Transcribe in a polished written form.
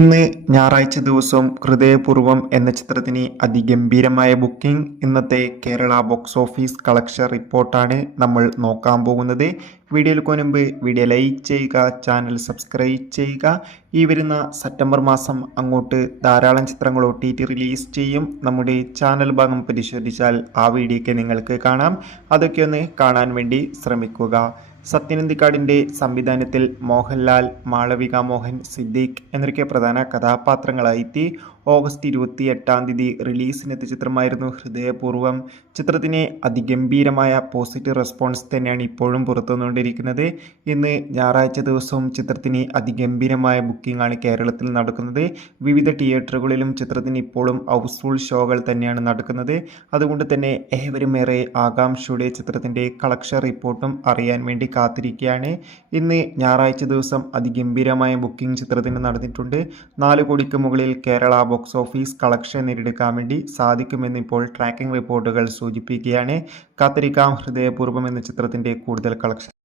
ഇന്ന് ഞായറാഴ്ച ദിവസം ഹൃദയപൂർവ്വം എന്ന ചിത്രത്തിന് അതിഗംഭീരമായ ബുക്കിംഗ്. ഇന്നത്തെ കേരള ബോക്സ് ഓഫീസ് കളക്ഷൻ റിപ്പോർട്ടാണ് നമ്മൾ നോക്കാൻ പോകുന്നത്. വീഡിയോയിൽ മുൻപ് വീഡിയോ ലൈക്ക് ചെയ്യുക, ചാനൽ സബ്സ്ക്രൈബ് ചെയ്യുക. ഈ വരുന്ന സെപ്റ്റംബർ മാസം അങ്ങോട്ട് ധാരാളം ചിത്രങ്ങൾ OTT റിലീസ് ചെയ്യും. നമ്മുടെ ചാനൽ ഭാഗം പരിശോധിച്ചാൽ ആ വീഡിയോയ്ക്ക് നിങ്ങൾക്ക് കാണാം. അതൊക്കെ ഒന്ന് കാണാൻ വേണ്ടി ശ്രമിക്കുക. സത്യനന്ദിക്കാടിൻ്റെ സംവിധാനത്തിൽ മോഹൻലാൽ, മാളവിക മോഹൻ, സിദ്ദീഖ് എന്നൊക്കെ പ്രധാന കഥാപാത്രങ്ങളായി ഓഗസ്റ്റ് 28 റിലീസിനെത്തിയ ചിത്രമായിരുന്നു ഹൃദയപൂർവ്വം. ചിത്രത്തിന് അതിഗംഭീരമായ പോസിറ്റീവ് റെസ്പോൺസ് തന്നെയാണ് ഇപ്പോഴും പുറത്തുവന്നുകൊണ്ടിരിക്കുന്നത്. ഇന്ന് ഞായറാഴ്ച ദിവസവും ചിത്രത്തിന് അതിഗംഭീരമായ ബുക്കിംഗ് ആണ് കേരളത്തിൽ നടക്കുന്നത്. വിവിധ തിയേറ്ററുകളിലും ചിത്രത്തിന് ഇപ്പോഴും ഹൗസ്ഫുൾ ഷോകൾ തന്നെയാണ് നടക്കുന്നത്. അതുകൊണ്ട് തന്നെ ഏവരും ഏറെ ആകാംക്ഷയുടെ ചിത്രത്തിൻ്റെ കളക്ഷൻ റിപ്പോർട്ടും അറിയാൻ വേണ്ടി കാത്തിരിക്കുകയാണ്. ഇന്ന് ഞായറാഴ്ച ദിവസം അതിഗംഭീരമായ ബുക്കിംഗ് ചിത്രത്തിന് നടന്നിട്ടുണ്ട്. 4 കോടിക്ക് മുകളിൽ കേരള ബോക്സ് ഓഫീസ് കളക്ഷൻ നേടിയെടുക്കാൻ വേണ്ടി സാധിക്കുമെന്ന് ഇപ്പോൾ ട്രാക്കിംഗ് റിപ്പോർട്ടുകൾ സൂചിപ്പിക്കുകയാണ്. കാത്തിരിക്കാം ഹൃദയപൂർവ്വം എന്ന ചിത്രത്തിൻ്റെ കൂടുതൽ കളക്ഷൻ.